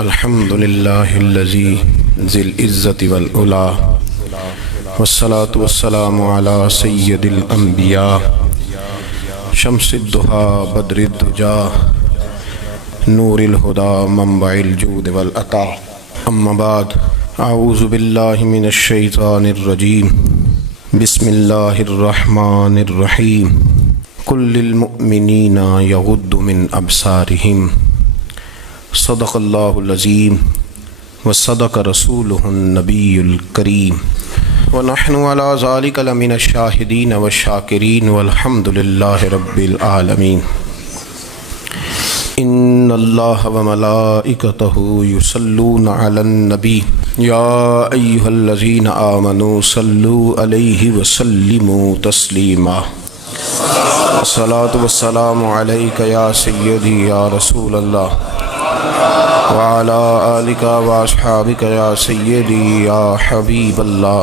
الحمد لله الذي ذي العزة والعلا والصلاة والسلام على سيد الأنبياء شمس الضحى بدر الدجى نور الهدى منبع الجود والعطاء أما بعد أعوذ بالله من الشيطان الرجيم بسم الله الرحمن الرحيم قل للمؤمنين يغضوا من أبصارهم صدق اللہ العظیم وصدق رسولہ النبی الکریم ونحن علی ذلک لمن الشاہدین والشاکرین والحمد للہ رب العالمین ان اللہ وملائکتہ یصلون علی النبی یا ایہا الذین آمنوا صلوا علیہ وسلموا تسلیما الصلاۃ والسلام علیک یا سیدی یا رسول اللہ وعلی آلک واصحابک یا سیدی یا حبیب اللہ۔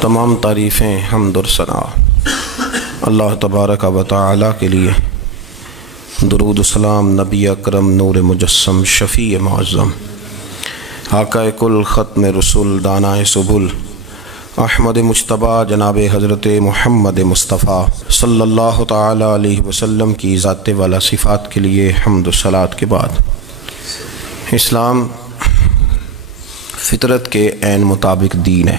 تمام تعریفیں حمد و ثنا اللہ تبارک و تعالی کے لیے، درود و سلام نبی اکرم نور مجسم شفیع معظم آقا کل ختم رسول دانائے سبل احمد مجتبیٰ جناب حضرت محمد مصطفیٰ صلی اللہ تعالی علیہ وسلم کی ذات والا صفات کے لیے حمد و صلوات کے بعد، اسلام فطرت کے عین مطابق دین ہے۔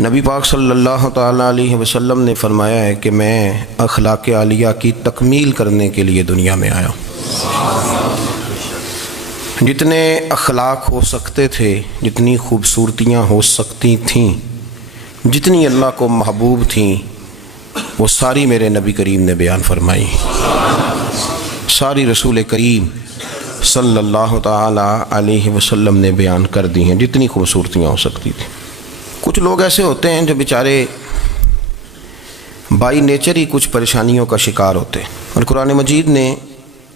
نبی پاک صلی اللہ تعالیٰ علیہ وسلم نے فرمایا ہے کہ میں اخلاق عالیہ کی تکمیل کرنے کے لیے دنیا میں آیا ہوں۔ جتنے اخلاق ہو سکتے تھے، جتنی خوبصورتیاں ہو سکتی تھیں، جتنی اللہ کو محبوب تھیں، وہ ساری میرے نبی کریم نے بیان فرمائی، ساری رسول کریم صلی اللہ تعالیٰ علیہ وسلم نے بیان کر دی ہیں، جتنی خوبصورتیاں ہو سکتی تھیں۔ کچھ لوگ ایسے ہوتے ہیں جو بیچارے بائی نیچر ہی کچھ پریشانیوں کا شکار ہوتے ہیں، اور قرآن مجید نے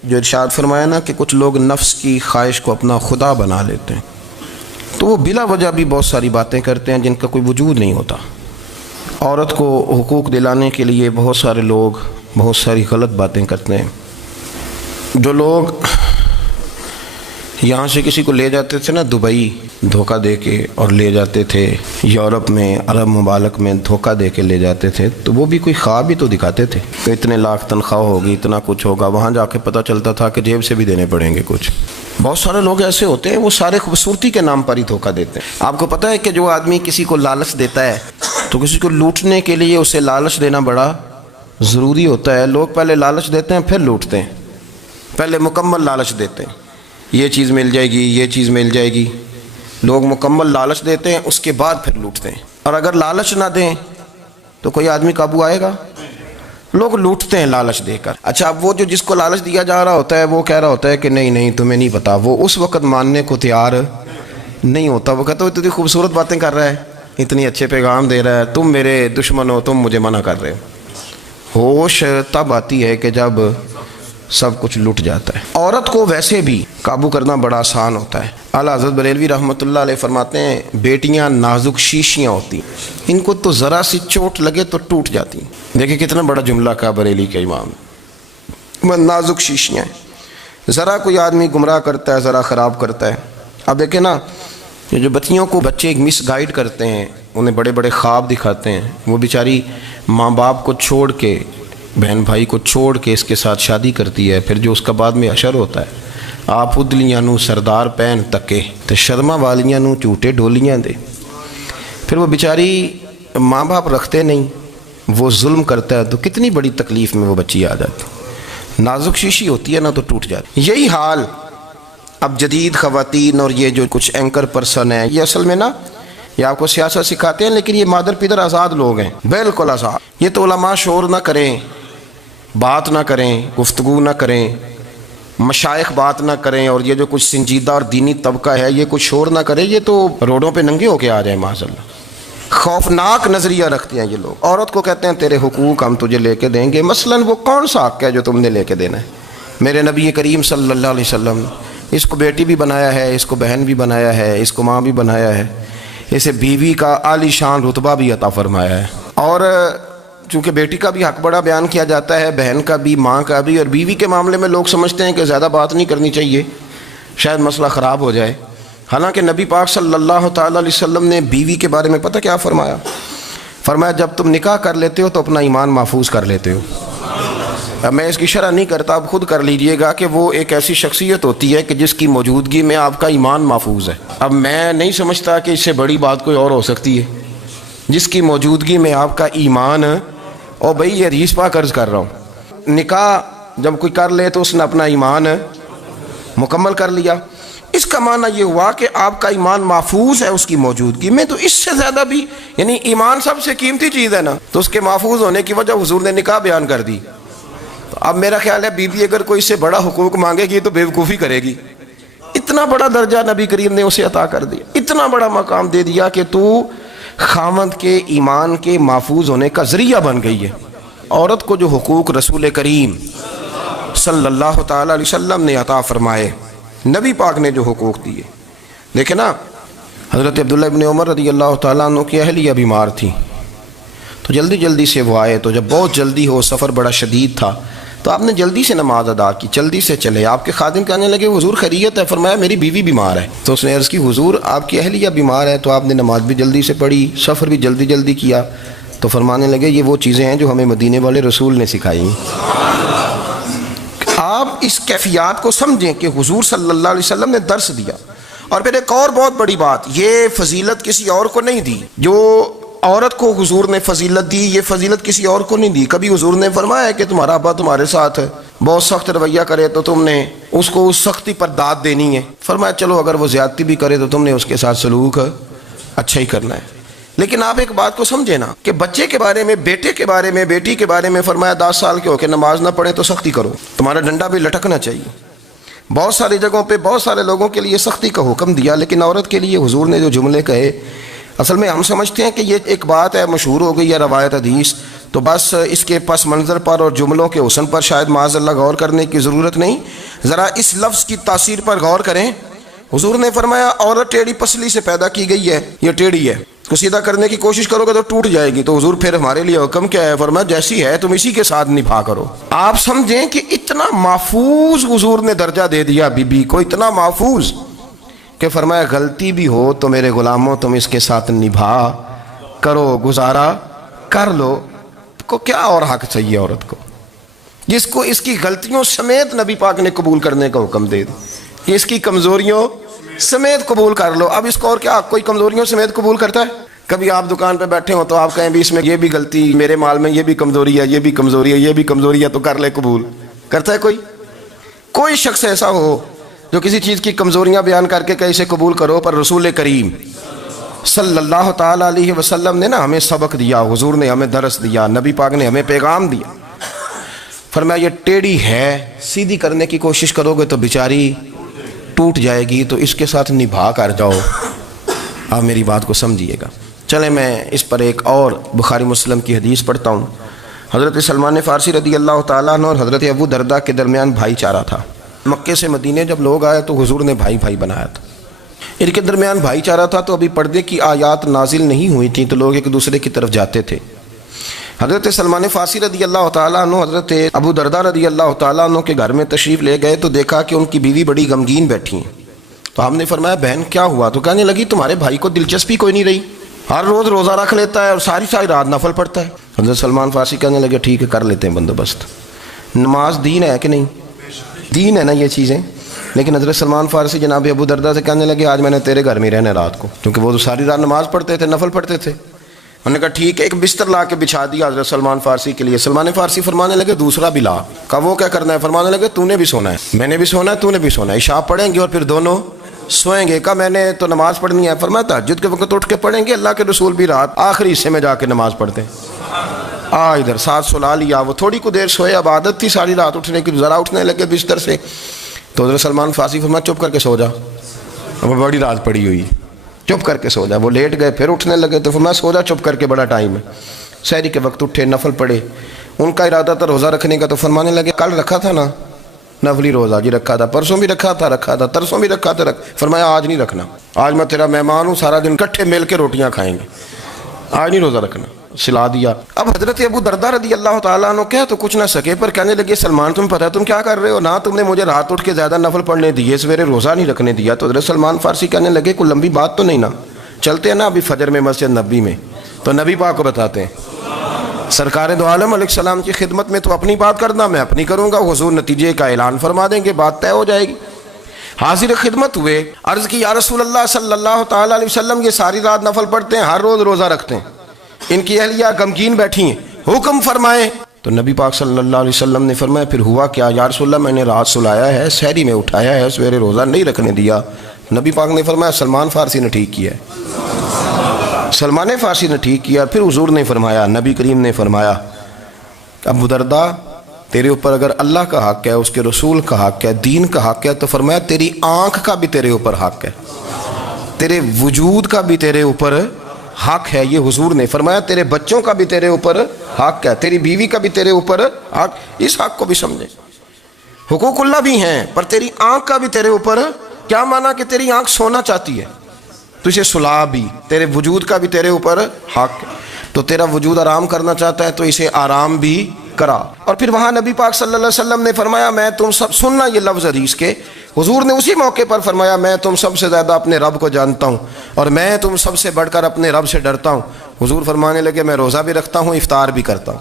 جو ارشاد فرمایا نا کہ کچھ لوگ نفس کی خواہش کو اپنا خدا بنا لیتے ہیں، تو وہ بلا وجہ بھی بہت ساری باتیں کرتے ہیں جن کا کوئی وجود نہیں ہوتا۔ عورت کو حقوق دلانے کے لیے بہت سارے لوگ بہت ساری غلط باتیں کرتے ہیں۔ جو لوگ یہاں سے کسی کو لے جاتے تھے نا دبئی دھوکہ دے کے، اور لے جاتے تھے یورپ میں، عرب ممالک میں دھوکہ دے کے لے جاتے تھے، تو وہ بھی کوئی خواب ہی تو دکھاتے تھے کہ اتنے لاکھ تنخواہ ہوگی، اتنا کچھ ہوگا۔ وہاں جا کے پتہ چلتا تھا کہ جیب سے بھی دینے پڑیں گے کچھ۔ بہت سارے لوگ ایسے ہوتے ہیں، وہ سارے خوبصورتی کے نام پر ہی دھوکہ دیتے ہیں۔ آپ کو پتہ ہے کہ جو آدمی کسی کو لالچ دیتا ہے تو کسی کو لوٹنے کے لیے اسے لالچ دینا بڑا ضروری ہوتا ہے۔ لوگ پہلے لالچ دیتے ہیں پھر لوٹتے ہیں، پہلے مکمل لالچ دیتے ہیں، یہ چیز مل جائے گی، یہ چیز مل جائے گی۔ لوگ مکمل لالچ دیتے ہیں، اس کے بعد پھر لوٹتے ہیں۔ اور اگر لالچ نہ دیں تو کوئی آدمی قابو آئے گا؟ لوگ لوٹتے ہیں لالچ دے کر۔ اچھا، اب وہ جو جس کو لالچ دیا جا رہا ہوتا ہے وہ کہہ رہا ہوتا ہے کہ نہیں نہیں تمہیں نہیں پتا، وہ اس وقت ماننے کو تیار نہیں ہوتا۔ وہ کہتا ہے اتنی خوبصورت باتیں کر رہا ہے، اتنی اچھے پیغام دے رہا ہے، تم میرے دشمن ہو، تم مجھے منع کر رہے ہو۔ ہوش تب آتی ہے کہ جب سب کچھ لٹ جاتا ہے۔ عورت کو ویسے بھی قابو کرنا بڑا آسان ہوتا ہے۔ اعلیٰ حضرت بریلوی رحمۃ اللہ علیہ فرماتے ہیں بیٹیاں نازک شیشیاں ہوتی ہیں، ان کو تو ذرا سی چوٹ لگے تو ٹوٹ جاتی ہیں۔ دیکھیں کتنا بڑا جملہ کہا بریلی کے امام، نازک شیشیاں ہیں۔ ذرا کوئی آدمی گمراہ کرتا ہے، ذرا خراب کرتا ہے۔ اب دیکھیں نا، یہ جو بچیوں کو بچے مس گائیڈ کرتے ہیں، انہیں بڑے بڑے خواب دکھاتے ہیں، وہ بیچاری ماں باپ کو چھوڑ کے، بہن بھائی کو چھوڑ کے اس کے ساتھ شادی کرتی ہے۔ پھر جو اس کا بعد میں اشر ہوتا ہے، آپ ادلیاں نو سردار پہن تکے تے شرما والیاں نو جھوٹے ڈولیاں دے۔ پھر وہ بیچاری ماں باپ رکھتے نہیں، وہ ظلم کرتا ہے، تو کتنی بڑی تکلیف میں وہ بچی آ جاتی۔ نازک شیشی ہوتی ہے نا تو ٹوٹ جاتی۔ یہی حال اب جدید خواتین اور یہ جو کچھ اینکر پرسن ہیں، یہ اصل میں نا یہ آپ کو سیاست سکھاتے ہیں، لیکن یہ مادر پیدر آزاد لوگ ہیں، بالکل آزاد۔ یہ تو علماء شور نہ کریں، بات نہ کریں، گفتگو نہ کریں، مشائخ بات نہ کریں، اور یہ جو کچھ سنجیدہ اور دینی طبقہ ہے یہ کچھ شور نہ کرے، یہ تو روڈوں پہ ننگے ہو کے آ جائیں معاذ اللہ۔ خوفناک نظریہ رکھتے ہیں یہ لوگ۔ عورت کو کہتے ہیں تیرے حقوق ہم تجھے لے کے دیں گے۔ مثلاً وہ کون سا حق ہے جو تم نے لے کے دینا ہے؟ میرے نبی کریم صلی اللہ علیہ وسلم اس کو بیٹی بھی بنایا ہے، اس کو بہن بھی بنایا ہے، اس کو ماں بھی بنایا ہے، اسے بیوی کا عالی شان رتبہ بھی عطا فرمایا ہے۔ اور چونکہ بیٹی کا بھی حق بڑا بیان کیا جاتا ہے، بہن کا بھی، ماں کا بھی، اور بیوی کے معاملے میں لوگ سمجھتے ہیں کہ زیادہ بات نہیں کرنی چاہیے، شاید مسئلہ خراب ہو جائے. حالانکہ نبی پاک صلی اللہ تعالیٰ علیہ وسلم نے بیوی کے بارے میں پتہ کیا فرمایا؟ فرمایا جب تم نکاح کر لیتے ہو تو اپنا ایمان محفوظ کر لیتے ہو. اب میں اس کی شرح نہیں کرتا، آپ خود کر لیجئے گا کہ وہ ایک ایسی شخصیت ہوتی ہے کہ جس کی موجودگی میں آپ کا ایمان محفوظ ہے. اب میں نہیں سمجھتا کہ اس سے بڑی بات کوئی اور ہو سکتی ہے. جس کی موجودگی میں آپ کا ایمان، اور بھئی یہ حدیث پاک عرض کر رہا ہوں، نکاح جب کوئی کر لے تو اس نے اپنا ایمان مکمل کر لیا. اس کا معنی یہ ہوا کہ آپ کا ایمان محفوظ ہے اس کی موجودگی میں. تو اس سے زیادہ بھی، یعنی ایمان سب سے قیمتی چیز ہے نا، تو اس کے محفوظ ہونے کی وجہ حضور نے نکاح بیان کر دی. تو اب میرا خیال ہے بیوی اگر کوئی اس سے بڑا حقوق مانگے گی تو بیوقوفی کرے گی. اتنا بڑا درجہ نبی کریم نے اسے عطا کر دیا، اتنا بڑا مقام دے دیا کہ تو خاوند کے ایمان کے محفوظ ہونے کا ذریعہ بن گئی ہے. عورت کو جو حقوق رسول کریم صلی اللہ تعالیٰ علیہ وسلم نے عطا فرمائے، نبی پاک نے جو حقوق دیے، دیکھیں نا، حضرت عبداللہ ابن عمر رضی اللہ تعالیٰ عنہ کی اہلیہ بیمار تھی تو جلدی جلدی سے وہ آئے. تو جب بہت جلدی ہو، سفر بڑا شدید تھا، تو آپ نے جلدی سے نماز ادا کی، جلدی سے چلے. آپ کے خادم کہنے لگے حضور خیریت ہے؟ فرمایا میری بیوی بیمار ہے. تو اس نے عرض کی حضور آپ کی اہلیہ بیمار ہے. تو آپ نے نماز بھی جلدی سے پڑھی، سفر بھی جلدی جلدی کیا. تو فرمانے لگے یہ وہ چیزیں ہیں جو ہمیں مدینے والے رسول نے سکھائی. آپ اس کیفیات کو سمجھیں کہ حضور صلی اللہ علیہ وسلم نے درس دیا. اور پھر ایک اور بہت بڑی بات، یہ فضیلت کسی اور کو نہیں دی. جو عورت کو حضور نے فضیلت دی، یہ فضیلت کسی اور کو نہیں دی. کبھی حضور نے فرمایا کہ تمہارا ابا تمہارے ساتھ بہت سخت رویہ کرے تو تم نے اس کو اس سختی پر داد دینی ہے. فرمایا چلو اگر وہ زیادتی بھی کرے تو تم نے اس کے ساتھ سلوک اچھا ہی کرنا ہے. لیکن آپ ایک بات کو سمجھیں نا کہ بچے کے بارے میں، بیٹے کے بارے میں، بیٹی کے بارے میں فرمایا 10 سال کے ہو کے نماز نہ پڑھے تو سختی کرو، تمہارا ڈنڈا بھی لٹکنا چاہیے. بہت ساری جگہوں پہ بہت سارے لوگوں کے لیے سختی کا حکم دیا، لیکن عورت کے لیے حضور نے جو جملے کہے، اصل میں ہم سمجھتے ہیں کہ یہ ایک بات ہے، مشہور ہو گئی ہے روایت حدیث، تو بس اس کے پس منظر پر اور جملوں کے حسن پر شاید معاذ اللہ غور کرنے کی ضرورت نہیں. ذرا اس لفظ کی تاثیر پر غور کریں. حضور نے فرمایا عورت ٹیڑھی پسلی سے پیدا کی گئی ہے، یہ ٹیڑھی ہے، اس کو سیدھا کرنے کی کوشش کرو گے تو ٹوٹ جائے گی. تو حضور پھر ہمارے لیے حکم کیا ہے؟ فرمایا جیسی ہے تم اسی کے ساتھ نبھا کرو. آپ سمجھیں کہ اتنا محفوظ حضور نے درجہ دے دیا بی بی کو، اتنا محفوظ کہ فرمایا غلطی بھی ہو تو میرے غلاموں تم اس کے ساتھ نبھا کرو، گزارا کر لو. کو کیا اور حق چاہیے عورت کو، جس کو اس کی غلطیوں سمیت نبی پاک نے قبول کرنے کا حکم دے دی، اس کی کمزوریوں سمیت قبول کر لو. اب اس کو اور کیا کوئی کمزوریوں سمیت قبول کرتا ہے؟ کبھی آپ دکان پہ بیٹھے ہو تو آپ کہیں بھی اس میں یہ بھی غلطی، میرے مال میں یہ بھی کمزوری ہے، یہ بھی کمزوری ہے، یہ بھی کمزوری ہے، تو کر لے قبول. کرتا ہے کوئی؟ کوئی شخص ایسا ہو جو کسی چیز کی کمزوریاں بیان کر کے کہ اسے قبول کرو؟ پر رسول کریم صلی اللہ تعالیٰ علیہ وسلم نے نا ہمیں سبق دیا، حضور نے ہمیں درس دیا، نبی پاک نے ہمیں پیغام دیا. فرمایا یہ ٹیڑھی ہے، سیدھی کرنے کی کوشش کرو گے تو بیچاری ٹوٹ جائے گی، تو اس کے ساتھ نبھا کر جاؤ. آپ میری بات کو سمجھیے گا. چلیں میں اس پر ایک اور بخاری مسلم کی حدیث پڑھتا ہوں. حضرت سلمان فارسی رضی اللہ تعالیٰ عنہ اور حضرت ابو درداء کے درمیان بھائی چارہ تھا. مکے سے مدینے جب لوگ آئے تو حضور نے بھائی بھائی بنایا تھا. ان کے درمیان بھائی چارہ تھا تو ابھی پردے کی آیات نازل نہیں ہوئی تھیں، تو لوگ ایک دوسرے کی طرف جاتے تھے. حضرت سلمان فارسی رضی اللہ تعالیٰ عنہ حضرت ابو درداء رضی اللہ تعالیٰ عنہ کے گھر میں تشریف لے گئے تو دیکھا کہ ان کی بیوی بڑی غمگین بیٹھی ہیں. تو ہم نے فرمایا بہن کیا ہوا؟ تو کہنے لگی تمہارے بھائی کو دلچسپی کوئی نہیں رہی، ہر روز روزہ رکھ لیتا ہے اور ساری ساری رات نفل پڑھتا ہے. حضرت سلمان فارسی کہنے لگے ٹھیک ہے کر لیتے ہیں بندوبست. نماز دین ہے کہ نہیں؟ دین ہے نا یہ چیزیں. لیکن حضرت سلمان فارسی جناب ابو درداء سے کہنے لگے آج میں نے تیرے گھر میں رہنا رات کو، کیونکہ وہ تو ساری رات نماز پڑھتے تھے، نفل پڑھتے تھے. انہوں نے کہا ٹھیک ہے. ایک بستر لا کے بچھا دیا حضرت سلمان فارسی کے لیے. سلمان فارسی فرمانے لگے دوسرا بھی لا. کہا وہ کیا کرنا ہے؟ فرمانے لگے تو نے بھی سونا ہے، میں نے بھی سونا ہے، تو نے بھی سونا ہے. عشاء پڑھیں گے اور پھر دونوں سوئیں گے. کہا میں نے تو نماز پڑھنی ہے. فرمایا تہجد کے وقت اٹھ کے پڑھیں گے، اللہ کے رسول بھی رات آخری حصے میں جا کے نماز پڑھتے ہیں. ادھر ساتھ سلا لیا. وہ تھوڑی کو دیر سوئے، اب عادت تھی ساری رات اٹھنے کی، ذرا اٹھنے لگے بستر سے تو حضرت سلمان فارسی فرمایا چپ کر کے سو جا، وہ بڑی رات پڑی ہوئی، چپ کر کے سو جا. وہ لیٹ گئے، پھر اٹھنے لگے تو فرمایا سو جا چپ کر کے، بڑا ٹائم ہے. سحری کے وقت اٹھے، نفل پڑھے. ان کا ارادہ تھا روزہ رکھنے کا، تو فرمانے لگے کل رکھا تھا نا نفلی روزہ؟ جی رکھا تھا. پرسوں بھی رکھا تھا، ترسوں بھی رکھا تھا. فرمایا آج نہیں رکھنا، آج میں تیرا مہمان ہوں، سارا دن کٹھے مل کے روٹیاں کھائیں گے، آج نہیں روزہ رکھنا. سلا دیا۔ اب حضرت ابو درداء رضی اللہ تعالیٰ عنہ کہہ تو کچھ نہ سکے، پر کہنے لگے سلمان تمہیں پتہ ہے تم کیا کر رہے ہو، نہ تم نے مجھے رات اٹھ کے زیادہ نفل پڑھنے دیے، سویرے روزہ نہیں رکھنے دیا۔ تو حضرت سلمان فارسی کہنے لگے کوئی لمبی بات تو نہیں نا، چلتے ہیں نا ابھی فجر میں مسجد نبی میں، تو نبی پاک کو بتاتے ہیں سرکار دو عالم علیہ السلام کی خدمت میں تو اپنی بات کرنا، میں اپنی کروں گا، حضور نتیجے کا اعلان فرما دیں گے، بات طے ہو جائے گی۔ حاضر خدمت ہوئے، عرض کی یا رسول اللہ صلی اللہ تعالیٰ علیہ وسلم یہ ساری رات نفل پڑھتے ہیں، ہر روز روزہ رکھتے ہیں، ان کی اہلیہ غمگین بیٹھی ہیں، حکم فرمائیں۔ تو نبی پاک صلی اللہ علیہ وسلم نے فرمایا پھر ہوا کیا؟ یا رسول اللہ میں نے رات سلایا ہے، سحری میں اٹھایا ہے، سویرے روزہ نہیں رکھنے دیا۔ نبی پاک نے فرمایا سلمان فارسی نے ٹھیک کیا ہے، سلمان فارسی نے ٹھیک کیا۔ پھر حضور نے فرمایا، نبی کریم نے فرمایا ابو درداء تیرے اوپر اگر اللہ کا حق ہے، اس کے رسول کا حق ہے، دین کا حق ہے، تو فرمایا تیری آنکھ کا بھی تیرے اوپر حق ہے، تیرے وجود کا بھی تیرے اوپر حق ہے۔ یہ حضور نے فرمایا تیرے بچوں کا بھی تیرے اوپر حق ہے، تیری بیوی کا بھی تیرے اوپر حق۔ اس حق کو بھی سمجھے، حقوق اللہ بھی ہیں، پر تیری آنکھ کا بھی تیرے اوپر کیا مانا کہ تیری آنکھ سونا چاہتی ہے تو اسے سلا بھی، تیرے وجود کا بھی تیرے اوپر حق ہے، تو تیرا وجود آرام کرنا چاہتا ہے تو اسے آرام بھی کرا۔ اور پھر وہاں نبی پاک صلی اللہ علیہ وسلم نے فرمایا میں تم سب سننا یہ لفظ حدیث کے، حضور نے اسی موقع پر فرمایا میں تم سب سے زیادہ اپنے رب کو جانتا ہوں اور میں تم سب سے بڑھ کر اپنے رب سے ڈرتا ہوں۔ حضور فرمانے لگے میں روزہ بھی رکھتا ہوں، افطار بھی کرتا ہوں،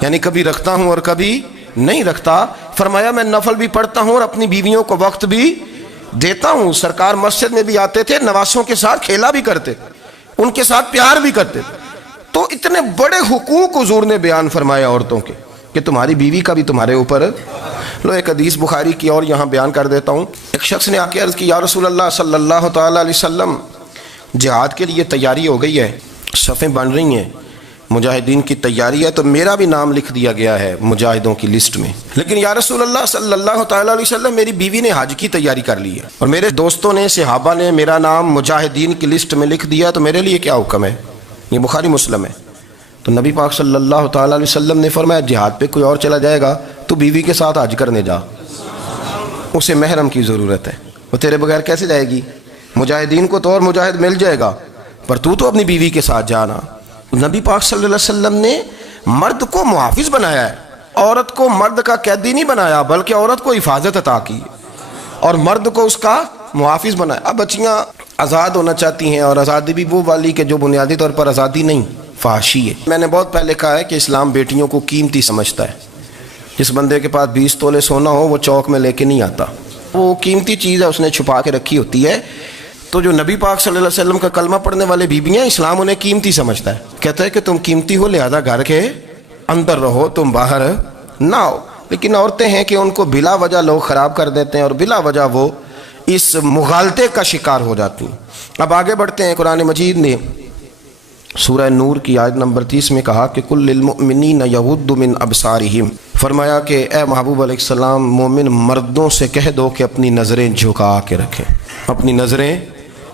یعنی کبھی رکھتا ہوں اور کبھی نہیں رکھتا۔ فرمایا میں نفل بھی پڑھتا ہوں اور اپنی بیویوں کو وقت بھی دیتا ہوں۔ سرکار مسجد میں بھی آتے تھے، نواسوں کے ساتھ کھیلا بھی کرتے، ان کے ساتھ پیار بھی کرتے۔ تو اتنے بڑے حقوق حضور نے بیان فرمایا عورتوں کے کہ تمہاری بیوی کا بھی تمہارے اوپر۔ لو ایک حدیث بخاری کی اور یہاں بیان کر دیتا ہوں۔ ایک شخص نے آ کے عرض کی یا رسول اللہ صلی اللہ تعالیٰ علیہ وسلم جہاد کے لیے تیاری ہو گئی ہے، صفیں بن رہی ہیں، مجاہدین کی تیاری ہے، تو میرا بھی نام لکھ دیا گیا ہے مجاہدوں کی لسٹ میں، لیکن یا رسول اللہ صلی اللہ تعالیٰ علیہ وسلم میری بیوی نے حج کی تیاری کر لی ہے اور میرے دوستوں نے صحابہ نے میرا نام مجاہدین کی لسٹ میں لکھ دیا، تو میرے لیے کیا حکم ہے؟ یہ بخاری مسلم ہے۔ تو نبی پاک صلی اللہ تعالیٰ علیہ وسلم نے فرمایا جہاد پہ کوئی اور چلا جائے گا تو بیوی کے ساتھ حج کرنے جا، اسے محرم کی ضرورت ہے، وہ تیرے بغیر کیسے جائے گی؟ مجاہدین کو تو اور مجاہد مل جائے گا، پر تو اپنی بیوی کے ساتھ جانا۔ نبی پاک صلی اللہ علیہ وسلم نے مرد کو محافظ بنایا ہے، عورت کو مرد کا قیدی نہیں بنایا، بلکہ عورت کو حفاظت عطا کی اور مرد کو اس کا محافظ بنایا۔ اب بچیاں آزاد ہونا چاہتی ہیں، اور آزادی بھی وہ والی کہ جو بنیادی طور پر آزادی نہیں، فحاشی ہے۔ میں نے بہت پہلے کہا ہے کہ اسلام بیٹیوں کو قیمتی سمجھتا ہے، جس بندے کے پاس 20 تولے سونا ہو وہ چوک میں لے کے نہیں آتا، وہ قیمتی چیز ہے، اس نے چھپا کے رکھی ہوتی ہے۔ تو جو نبی پاک صلی اللہ علیہ وسلم کا کلمہ پڑھنے والے بیویاں، اسلام انہیں قیمتی سمجھتا ہے، کہتا ہے کہ تم قیمتی ہو لہذا گھر کے اندر رہو، تم باہر نہ ہو۔ لیکن عورتیں ہیں کہ ان کو بلا وجہ لوگ خراب کر دیتے ہیں اور بلا وجہ وہ اس مغالطے کا شکار ہو جاتی ہیں۔ اب آگے بڑھتے ہیں، قرآن مجید نے سورہ نور کی آیت نمبر 30 میں کہا کہ کل للمؤمنین یغضوا من ابصارہم، فرمایا کہ اے محبوب علیہ السلام مومن مردوں سے کہہ دو کہ اپنی نظریں جھکا کے رکھیں، اپنی نظریں۔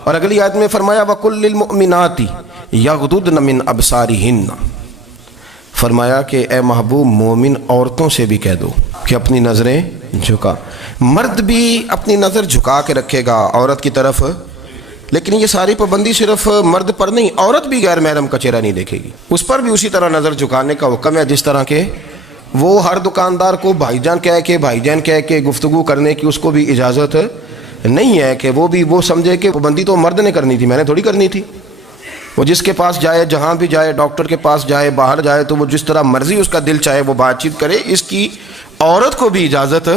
اور اگلی آیت میں فرمایا وَقُلْ لِلْمُؤْمِنَاتِ يَغْضُضْنَ مِنْ أَبْصَارِهِنَّ، فرمایا کہ اے محبوب مومن عورتوں سے بھی کہہ دو کہ اپنی نظریں جھکا۔ مرد بھی اپنی نظر جھکا کے رکھے گا عورت کی طرف، لیکن یہ ساری پابندی صرف مرد پر نہیں، عورت بھی غیر محرم کا چہرہ نہیں دیکھے گی، اس پر بھی اسی طرح نظر جھکانے کا حکم ہے، جس طرح کہ وہ ہر دکاندار کو بھائی جان کہہ کے گفتگو کرنے کی اس کو بھی اجازت نہیں ہے کہ وہ سمجھے کہ پابندی تو مرد نے کرنی تھی، میں نے تھوڑی کرنی تھی۔ وہ جس کے پاس جائے، جہاں بھی جائے، ڈاکٹر کے پاس جائے، باہر جائے، تو وہ جس طرح مرضی اس کا دل چاہے وہ بات چیت کرے، اس کی عورت کو بھی اجازت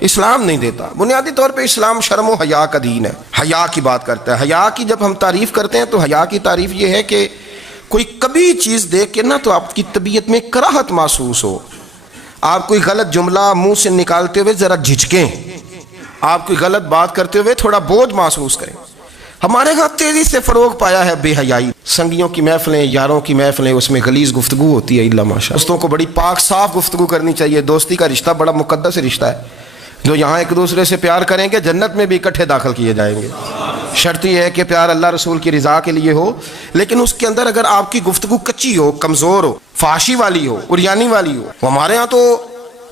اسلام نہیں دیتا۔ بنیادی طور پہ اسلام شرم و حیا کا دین ہے، حیا کی بات کرتا ہے۔ حیا کی جب ہم تعریف کرتے ہیں تو حیا کی تعریف یہ ہے کہ کوئی کبھی چیز دیکھ کے نہ تو آپ کی طبیعت میں کراہت محسوس ہو، آپ کوئی غلط جملہ منہ سے نکالتے ہوئے ذرا جھجکیں، آپ کوئی غلط بات کرتے ہوئے تھوڑا بوجھ محسوس کریں۔ ہمارے ہاں تیزی سے فروغ پایا ہے بے حیائی، سنگیوں کی محفلیں، یاروں کی محفلیں، اس میں غلیظ گفتگو ہوتی ہے، الا ماشاء۔ دوستوں کو بڑی پاک صاف گفتگو کرنی چاہیے، دوستی کا رشتہ بڑا مقدس رشتہ ہے، جو یہاں ایک دوسرے سے پیار کریں گے جنت میں بھی اکٹھے داخل کیے جائیں گے۔ شرط یہ ہے کہ پیار اللہ رسول کی رضا کے لیے ہو، لیکن اس کے اندر اگر آپ کی گفتگو کچی ہو، کمزور ہو، فحاشی والی ہو، عریانی والی ہو، ہمارے ہاں تو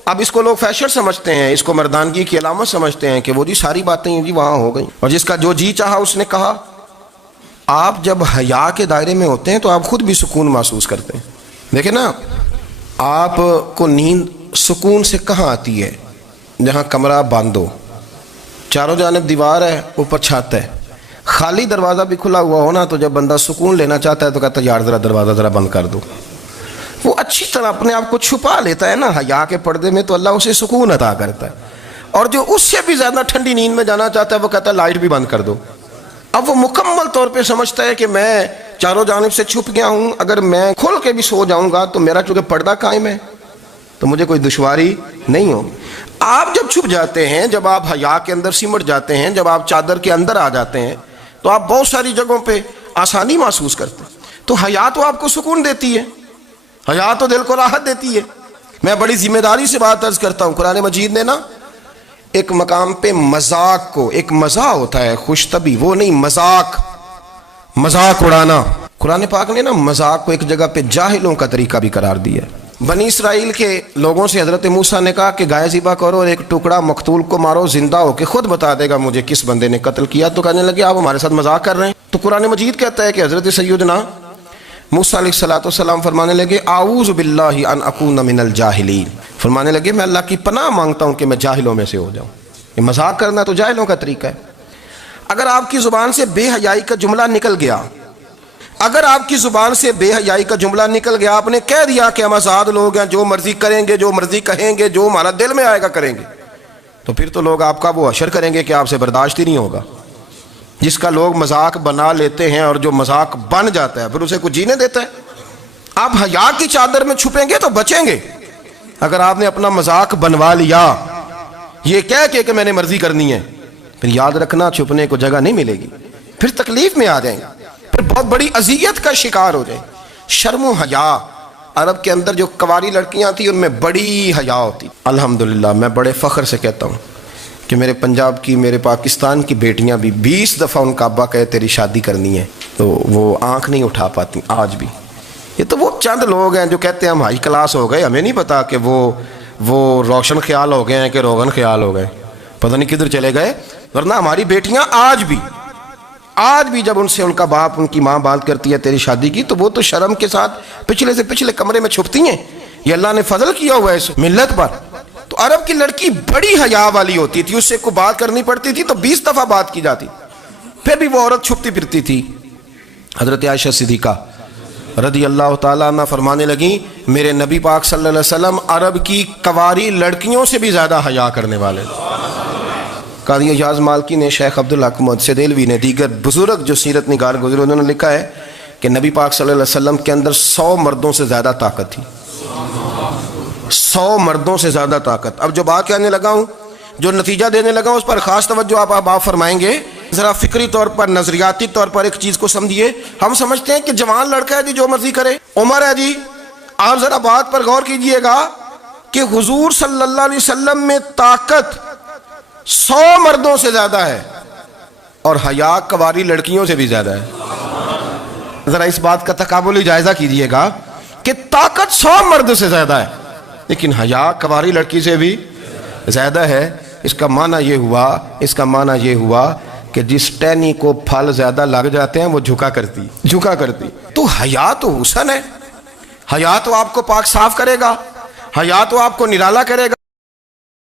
اب اس کو لوگ فیشن سمجھتے ہیں، اس کو مردانگی کی علامت سمجھتے ہیں کہ وہ جی ساری باتیں جی وہاں ہو گئیں، اور جس کا جو جی چاہا اس نے کہا، آپ جب حیا کے دائرے میں ہوتے ہیں تو آپ خود بھی سکون محسوس کرتے ہیں. دیکھیں نا، آپ کو نیند سکون سے کہاں آتی ہے؟ جہاں کمرہ بند ہو، چاروں جانب دیوار ہے، اوپر چھت ہے، خالی دروازہ بھی کھلا ہوا ہونا تو جب بندہ سکون لینا چاہتا ہے تو کہتا ہے یار ذرا دروازہ ذرا بند کر دو. وہ اچھی طرح اپنے آپ کو چھپا لیتا ہے نا حیا کے پردے میں، تو اللہ اسے سکون عطا کرتا ہے. اور جو اس سے بھی زیادہ ٹھنڈی نیند میں جانا چاہتا ہے وہ کہتا ہے لائٹ بھی بند کر دو. اب وہ مکمل طور پہ سمجھتا ہے کہ میں چاروں جانب سے چھپ گیا ہوں، اگر میں کھل کے بھی سو جاؤں گا تو میرا چونکہ پردہ قائم ہے تو مجھے کوئی دشواری نہیں ہوگی. آپ جب چھپ جاتے ہیں، جب آپ حیا کے اندر سمٹ جاتے ہیں، جب آپ چادر کے اندر آ جاتے ہیں تو آپ بہت ساری جگہوں پہ آسانی محسوس کرتے ہیں. تو حیا تو آپ کو سکون دیتی ہے، حیا تو دل کو راحت دیتی ہے. میں بڑی ذمہ داری سے بات عرض کرتا ہوں، قرآن مجید نے نا ایک مقام پہ مذاق کو، ایک مزاح ہوتا ہے خوش طبی، وہ نہیں مذاق اڑانا. قرآن پاک نے نا مذاق کو ایک جگہ پہ جاہلوں کا طریقہ بھی قرار دیا. بنی اسرائیل کے لوگوں سے حضرت موسیٰ نے کہا کہ گائے ذبح کرو اور ایک ٹکڑا مقتول کو مارو، زندہ ہو کے خود بتا دے گا مجھے کس بندے نے قتل کیا. تو کہنے لگے آپ ہمارے ساتھ مذاق کر رہے ہیں. تو قرآن مجید کہتا ہے کہ حضرت سیدنا موسیٰ علیہ السلام فرمانے لگے اعوذ باللہ ان اکون من الجاہلین، فرمانے لگے میں اللہ کی پناہ مانگتا ہوں کہ میں جاہلوں میں سے ہو جاؤں. یہ مذاق کرنا تو جاہلوں کا طریقہ ہے. اگر آپ کی زبان سے بے حیائی کا جملہ نکل گیا، اگر آپ کی زبان سے بے حیائی کا جملہ نکل گیا، آپ نے کہہ دیا کہ ہم آزاد لوگ ہیں، جو مرضی کریں گے، جو مرضی کہیں گے، جو ہمارا دل میں آئے گا کریں گے، تو پھر تو لوگ آپ کا وہ حشر کریں گے کہ آپ سے برداشت ہی نہیں ہوگا. جس کا لوگ مذاق بنا لیتے ہیں اور جو مذاق بن جاتا ہے پھر اسے کچھ جینے دیتا ہے. آپ حیا کی چادر میں چھپیں گے تو بچیں گے. اگر آپ نے اپنا مذاق بنوا لیا یہ کہہ کے کہ میں نے مرضی کرنی ہے، پھر یاد رکھنا چھپنے کو جگہ نہیں ملے گی، پھر تکلیف میں آ جائیں گے، پھر بہت بڑی اذیت کا شکار ہو جائیں. شرم و حیا، عرب کے اندر جو کنواری لڑکیاں تھیں ان میں بڑی حیا ہوتی. الحمدللہ میں بڑے فخر سے کہتا ہوں کہ میرے پنجاب کی، میرے پاکستان کی بیٹیاں بھی 20 دفعہ ان کا ابا کہے تیری شادی کرنی ہے تو وہ آنکھ نہیں اٹھا پاتی آج بھی. یہ تو وہ چند لوگ ہیں جو کہتے ہیں ہم ہائی کلاس ہو گئے، ہمیں نہیں پتا کہ وہ روشن خیال ہو گئے ہیں کہ روغن خیال ہو گئے، پتہ نہیں کدھر چلے گئے. ورنہ ہماری بیٹیاں آج بھی جب ان سے ان کا باپ، ان کی ماں بات کرتی ہے تیری شادی کی تو وہ تو شرم کے ساتھ پچھلے سے پچھلے کمرے میں چھپتی ہیں. یہ اللہ نے فضل کیا ہوا ہے اس ملت پر. تو عرب کی لڑکی بڑی حیا والی ہوتی تھی، اس سے کوئی بات کرنی پڑتی تھی تو 20 دفعہ بات کی جاتی، پھر بھی وہ عورت چھپتی پھرتی تھی. حضرت عائشہ صدیقہ رضی اللہ تعالیٰ عنہ فرمانے لگیں میرے نبی پاک صلی اللہ علیہ وسلم عرب کی کنواری لڑکیوں سے بھی زیادہ حیا کرنے والے. قاضی اعجاز مالکی نے، شیخ عبدالحق محدث دہلوی نے، دیگر بزرگ جو سیرت نگار گزرے انہوں نے لکھا ہے کہ نبی پاک صلی اللہ علیہ وسلم کے اندر 100 مردوں سے زیادہ طاقت تھی. 100 مردوں سے زیادہ طاقت. اب جو بات کہنے لگا ہوں، جو نتیجہ دینے لگا ہوں، اس پر خاص توجہ آپ فرمائیں گے. ذرا فکری طور پر، نظریاتی طور پر ایک چیز کو سمجھیے. ہم سمجھتے ہیں کہ جوان لڑکا ہے جی جو مرضی کرے، عمر ہے جی. آپ ذرا بات پر غور کیجئے گا کہ حضور صلی اللہ علیہ وسلم میں طاقت 100 مردوں سے زیادہ ہے اور حیا کنواری لڑکیوں سے بھی زیادہ ہے. ذرا اس بات کا تقابلی جائزہ کیجئے گا کہ طاقت 100 مرد سے زیادہ ہے لیکن حیا کنواری لڑکی سے بھی زیادہ ہے. اس کا معنی یہ ہوا کہ جس ٹہنی کو پھل زیادہ لگ جاتے ہیں وہ جھکا کرتی. تو حیا تو حسن ہے، حیا تو آپ کو پاک صاف کرے گا، حیا تو آپ کو نرالا کرے